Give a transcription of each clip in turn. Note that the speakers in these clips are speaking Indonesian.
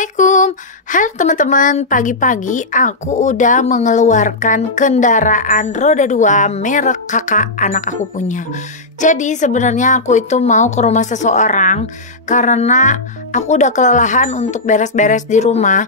Assalamualaikum. Halo teman-teman, pagi-pagi aku udah mengeluarkan kendaraan roda 2 merek kakak anak aku punya. Jadi sebenarnya aku itu mau ke rumah seseorang karena aku udah kelelahan untuk beres-beres di rumah.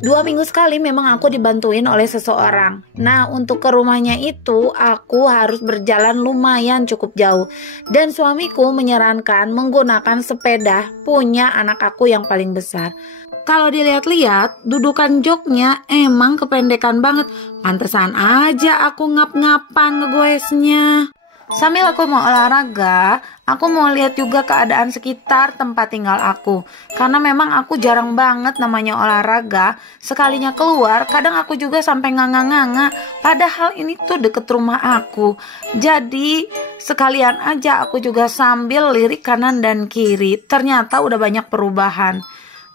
2 minggu sekali memang aku dibantuin oleh seseorang. Nah, untuk ke rumahnya itu aku harus berjalan lumayan cukup jauh. Dan suamiku menyarankan menggunakan sepeda punya anak aku yang paling besar. Kalau dilihat-lihat, dudukan joknya emang kependekan banget. Pantesan aja aku ngap-ngapan ngegoesnya. Sambil aku mau olahraga, aku mau lihat juga keadaan sekitar tempat tinggal aku. Karena memang aku jarang banget namanya olahraga. Sekalinya keluar, kadang aku juga sampai nganga-nganga. Padahal ini tuh deket rumah aku. Jadi sekalian aja aku juga sambil lirik kanan dan kiri. Ternyata udah banyak perubahan.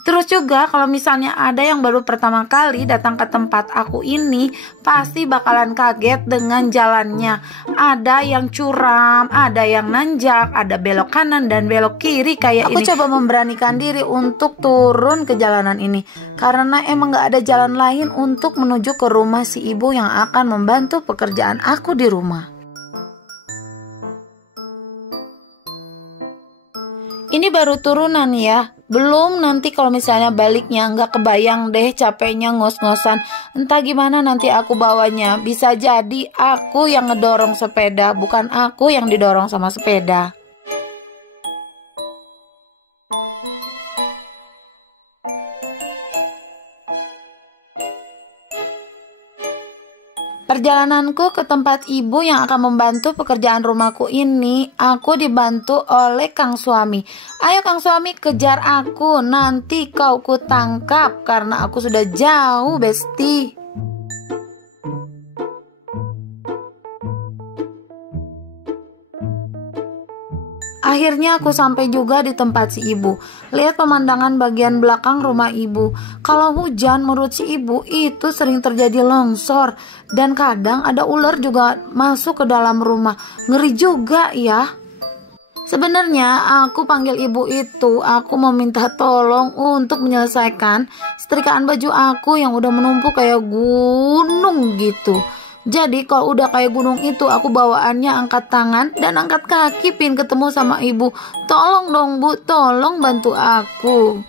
Terus juga kalau misalnya ada yang baru pertama kali datang ke tempat aku ini, pasti bakalan kaget dengan jalannya. Ada yang curam, ada yang nanjak, ada belok kanan dan belok kiri kayak ini. Aku coba memberanikan diri untuk turun ke jalanan ini, karena emang gak ada jalan lain untuk menuju ke rumah si ibu yang akan membantu pekerjaan aku di rumah. Ini baru turunan ya. Belum nanti kalau misalnya baliknya nggak kebayang deh capeknya ngos-ngosan. Entah gimana nanti aku bawanya. Bisa jadi aku yang ngedorong sepeda, bukan aku yang didorong sama sepeda. Perjalananku ke tempat ibu yang akan membantu pekerjaan rumahku ini, aku dibantu oleh Kang Suami. Ayo Kang Suami, kejar aku, nanti kau kutangkap karena aku sudah jauh, Besti. Akhirnya aku sampai juga di tempat si ibu. Lihat pemandangan bagian belakang rumah ibu. Kalau hujan menurut si ibu itu sering terjadi longsor. Dan kadang ada ular juga masuk ke dalam rumah. Ngeri juga ya. Sebenarnya aku panggil ibu itu, aku mau minta tolong untuk menyelesaikan setrikaan baju aku yang udah menumpuk kayak gunung gitu. Jadi kalau udah kayak gunung itu, aku bawaannya angkat tangan dan angkat kaki pin ketemu sama ibu. Tolong dong bu, tolong bantu aku.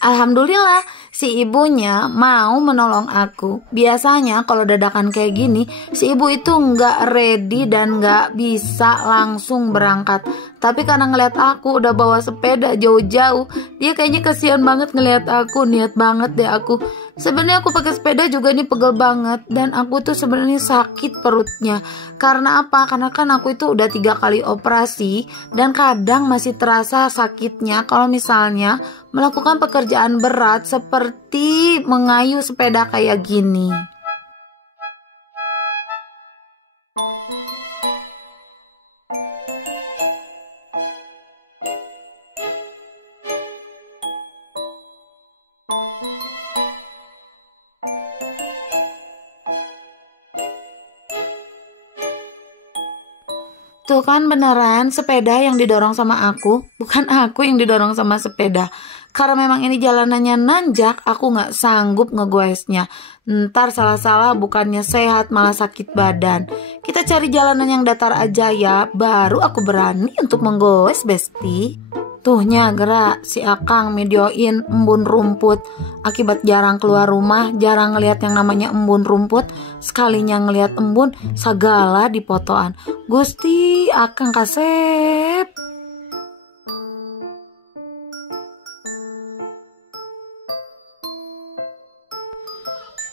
Alhamdulillah si ibunya mau menolong aku. Biasanya kalau dadakan kayak gini, si ibu itu nggak ready dan nggak bisa langsung berangkat. Tapi karena ngeliat aku udah bawa sepeda jauh-jauh, dia kayaknya kasihan banget ngeliat aku, niat banget deh aku. Sebenarnya aku pakai sepeda juga nih pegel banget dan aku tuh sebenarnya sakit perutnya. Karena apa? Karena kan aku itu udah 3 kali operasi dan kadang masih terasa sakitnya kalau misalnya melakukan pekerjaan berat seperti mengayuh sepeda kayak gini. Tuh kan beneran sepeda yang didorong sama aku, bukan aku yang didorong sama sepeda. Karena memang ini jalanannya nanjak, aku gak sanggup ngegoesnya. Ntar salah-salah bukannya sehat malah sakit badan. Kita cari jalanan yang datar aja ya, baru aku berani untuk menggoes, Besti. Tuhnya gerak si Akang videoin embun rumput. Akibat jarang keluar rumah, jarang ngelihat yang namanya embun rumput. Sekalinya ngelihat embun, segala dipotoan. Gusti Akang kasep.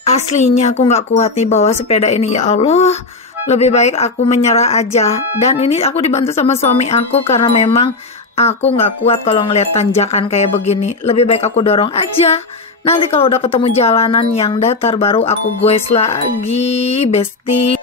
Aslinya aku gak kuat nih bawa sepeda ini, ya Allah. Lebih baik aku menyerah aja. Dan ini aku dibantu sama suami aku karena memang aku gak kuat kalau ngeliat tanjakan kayak begini. Lebih baik aku dorong aja. Nanti kalau udah ketemu jalanan yang datar baru aku goes lagi, Besti.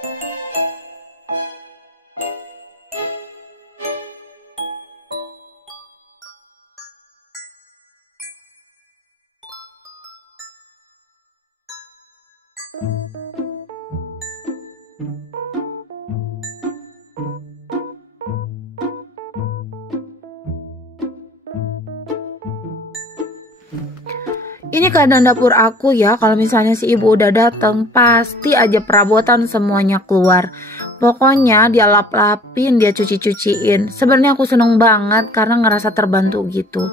Ini keadaan dapur aku ya, kalau misalnya si ibu udah datang pasti aja perabotan semuanya keluar. Pokoknya dia lap-lapin, dia cuci-cuciin. Sebenarnya aku seneng banget karena ngerasa terbantu gitu.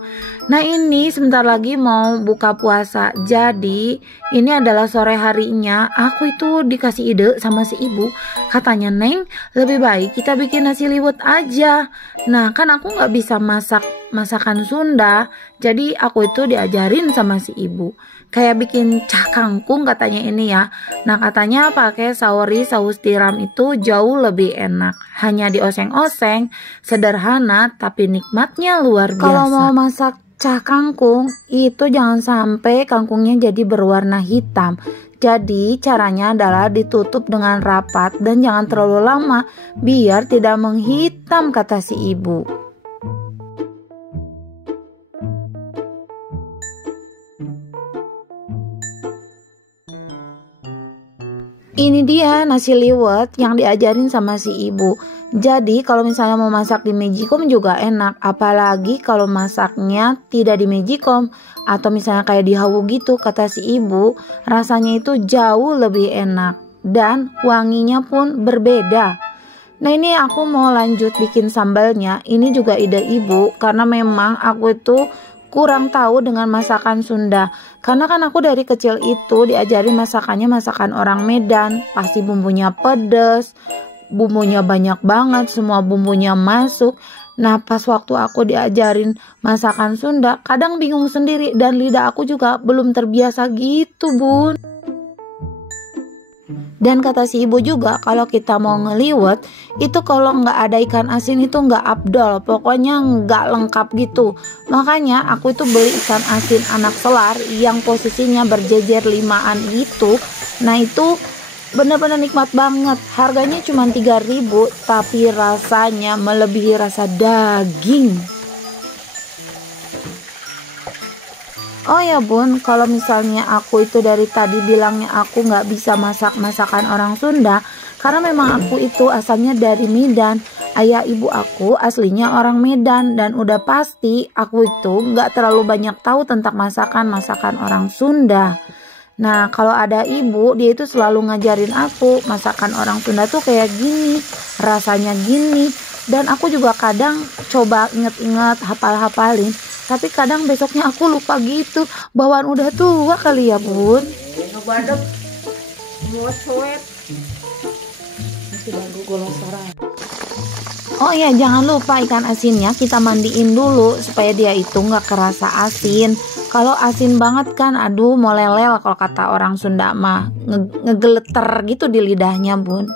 Nah ini sebentar lagi mau buka puasa. Jadi ini adalah sore harinya. Aku itu dikasih ide sama si ibu. Katanya, Neng, lebih baik kita bikin nasi liwet aja. Nah kan aku nggak bisa masak masakan Sunda. Jadi aku itu diajarin sama si ibu. Kayak bikin cah kangkung katanya ini ya. Nah katanya pakai saus tiram itu jauh lebih enak. Hanya dioseng-oseng, sederhana tapi nikmatnya luar biasa. Kalau mau masak cah kangkung itu jangan sampai kangkungnya jadi berwarna hitam. Jadi caranya adalah ditutup dengan rapat dan jangan terlalu lama biar tidak menghitam kata si ibu. Ini dia nasi liwet yang diajarin sama si ibu. Jadi kalau misalnya mau masak di Magicom juga enak. Apalagi kalau masaknya tidak di Magicom atau misalnya kayak di Hawu gitu kata si ibu. Rasanya itu jauh lebih enak dan wanginya pun berbeda. Nah ini aku mau lanjut bikin sambalnya. Ini juga ide ibu karena memang aku itu kurang tahu dengan masakan Sunda. Karena kan aku dari kecil itu diajarin masakannya masakan orang Medan. Pasti bumbunya pedas, bumbunya banyak banget, semua bumbunya masuk. Nah pas waktu aku diajarin masakan Sunda, kadang bingung sendiri dan lidah aku juga belum terbiasa gitu bun. Dan kata si ibu juga kalau kita mau ngeliwet itu kalau nggak ada ikan asin itu nggak abdol, pokoknya nggak lengkap gitu. Makanya aku itu beli ikan asin anak selar yang posisinya berjejer 5-an gitu. Nah itu benar-benar nikmat banget. Harganya cuma 3.000 tapi rasanya melebihi rasa daging. Oh ya bun, kalau misalnya aku itu dari tadi bilangnya aku nggak bisa masak masakan orang Sunda, karena memang aku itu asalnya dari Medan. Ayah ibu aku aslinya orang Medan dan udah pasti aku itu nggak terlalu banyak tahu tentang masakan orang Sunda. Nah kalau ada ibu, dia itu selalu ngajarin aku masakan orang Sunda tuh kayak gini, rasanya gini. Dan aku juga kadang coba inget-inget, hafal-hafalin. Tapi kadang besoknya aku lupa gitu. Bawaan udah tua kali ya bun. Oh iya jangan lupa ikan asinnya kita mandiin dulu supaya dia itu nggak kerasa asin. Kalau asin banget kan aduh molelel kalau kata orang Sunda mah ngegeleter gitu di lidahnya bun.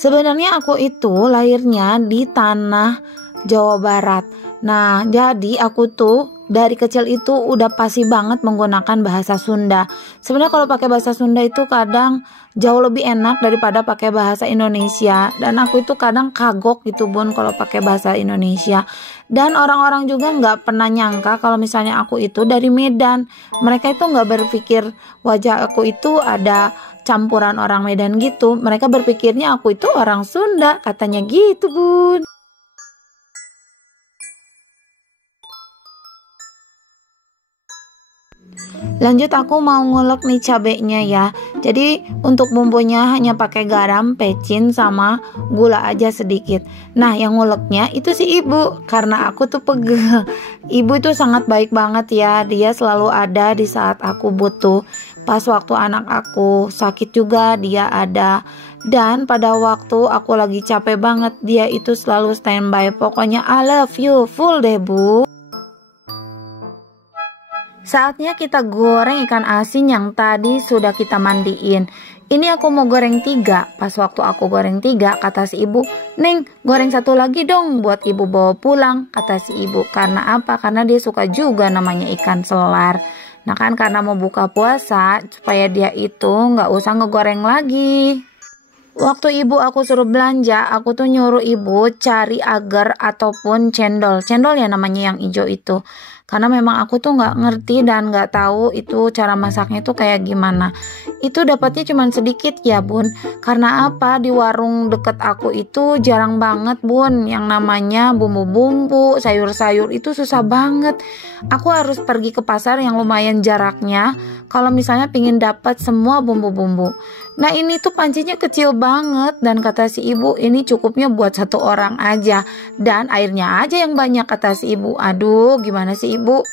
Sebenarnya aku itu lahirnya di tanah Jawa Barat. Nah, jadi aku tuh dari kecil itu udah pasti banget menggunakan bahasa Sunda. Sebenarnya kalau pakai bahasa Sunda itu kadang jauh lebih enak daripada pakai bahasa Indonesia. Dan aku itu kadang kagok gitu bun kalau pakai bahasa Indonesia. Dan orang-orang juga nggak pernah nyangka kalau misalnya aku itu dari Medan. Mereka itu nggak berpikir wajah aku itu ada campuran orang Medan gitu. Mereka berpikirnya aku itu orang Sunda, katanya gitu bun. Lanjut aku mau ngulek nih cabenya ya. Jadi untuk bumbunya hanya pakai garam, pecin sama gula aja sedikit. Nah yang nguleknya itu si ibu, karena aku tuh pegel. Ibu itu sangat baik banget ya. Dia selalu ada di saat aku butuh. Pas waktu anak aku sakit juga dia ada. Dan pada waktu aku lagi capek banget dia itu selalu standby. Pokoknya I love you full deh bu. Saatnya kita goreng ikan asin yang tadi sudah kita mandiin. Ini aku mau goreng 3. Pas waktu aku goreng 3, kata si ibu, Neng goreng 1 lagi dong buat ibu bawa pulang. Kata si ibu, karena apa? Karena dia suka juga namanya ikan selar. Nah kan karena mau buka puasa, supaya dia itu nggak usah ngegoreng lagi. Waktu ibu aku suruh belanja, aku tuh nyuruh ibu cari agar ataupun cendol. Cendol ya namanya yang hijau itu. Karena memang aku tuh nggak ngerti dan nggak tahu itu cara masaknya tuh kayak gimana. itu dapatnya cuma sedikit ya bun. Karena apa, di warung deket aku itu jarang banget bun yang namanya bumbu-bumbu, sayur-sayur itu susah banget. Aku harus pergi ke pasar yang lumayan jaraknya kalau misalnya pingin dapat semua bumbu-bumbu. Nah ini tuh pancinya kecil banget dan kata si ibu ini cukupnya buat 1 orang aja dan airnya aja yang banyak kata si ibu. Aduh gimana sih ibu?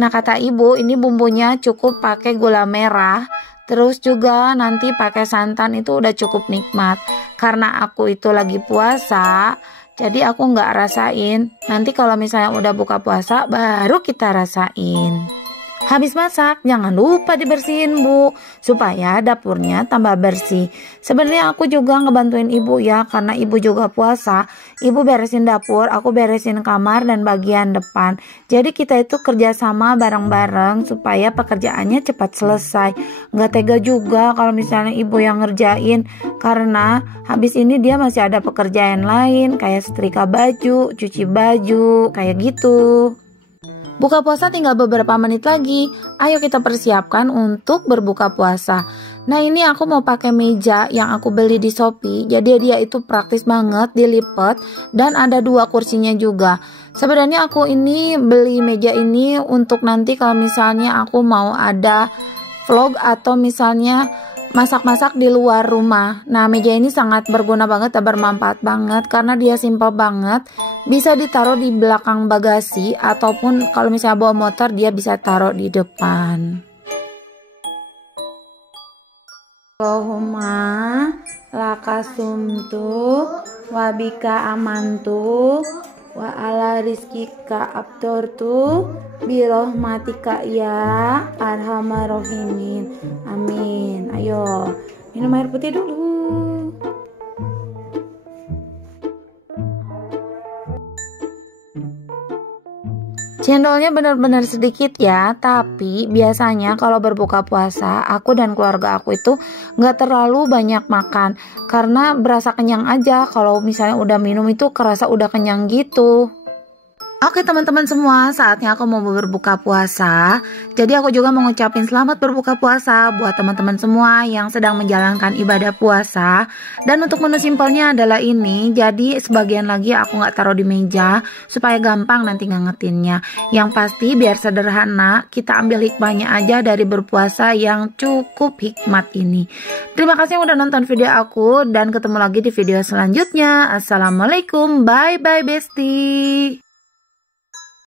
Nah kata ibu ini bumbunya cukup pakai gula merah, terus juga nanti pakai santan itu udah cukup nikmat. Karena aku itu lagi puasa, jadi aku nggak rasain. Nanti kalau misalnya udah buka puasa baru kita rasain. Habis masak, jangan lupa dibersihin bu, supaya dapurnya tambah bersih. Sebenarnya aku juga ngebantuin ibu ya, karena ibu juga puasa. Ibu beresin dapur, aku beresin kamar dan bagian depan. Jadi kita itu kerjasama bareng-bareng supaya pekerjaannya cepat selesai. Nggak tega juga kalau misalnya ibu yang ngerjain, karena habis ini dia masih ada pekerjaan lain, kayak setrika baju, cuci baju, kayak gitu. Buka puasa tinggal beberapa menit lagi. Ayo kita persiapkan untuk berbuka puasa. Nah ini aku mau pakai meja yang aku beli di Shopee. Jadi dia itu praktis banget, dilipat dan ada 2 kursinya juga. Sebenarnya aku ini beli meja ini untuk nanti kalau misalnya aku mau ada vlog atau misalnya masak-masak di luar rumah. Nah meja ini sangat berguna banget dan bermanfaat banget karena dia simple banget. Bisa ditaruh di belakang bagasi ataupun kalau misalnya bawa motor dia bisa taruh di depan. Allahumma lakasumtu wabika amantu wa ala rizkika abtortu birohmatika ya arhamar rahimin. Amin. Ayo minum air putih dulu. Cendolnya benar-benar sedikit ya, tapi biasanya kalau berbuka puasa aku dan keluarga aku itu nggak terlalu banyak makan karena berasa kenyang aja. Kalau misalnya udah minum itu kerasa udah kenyang gitu. Oke teman-teman semua, saatnya aku mau berbuka puasa. Jadi aku juga mau ngucapin selamat berbuka puasa buat teman-teman semua yang sedang menjalankan ibadah puasa. Dan untuk menu simpelnya adalah ini. Jadi sebagian lagi aku nggak taruh di meja supaya gampang nanti ngangetinnya. Yang pasti biar sederhana, kita ambil hikmahnya aja dari berpuasa yang cukup hikmat ini. Terima kasih yang udah nonton video aku dan ketemu lagi di video selanjutnya. Assalamualaikum, bye bye bestie.